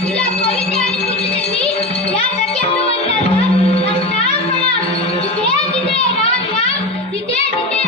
तिथे जिथे राम राम तिथे तिथे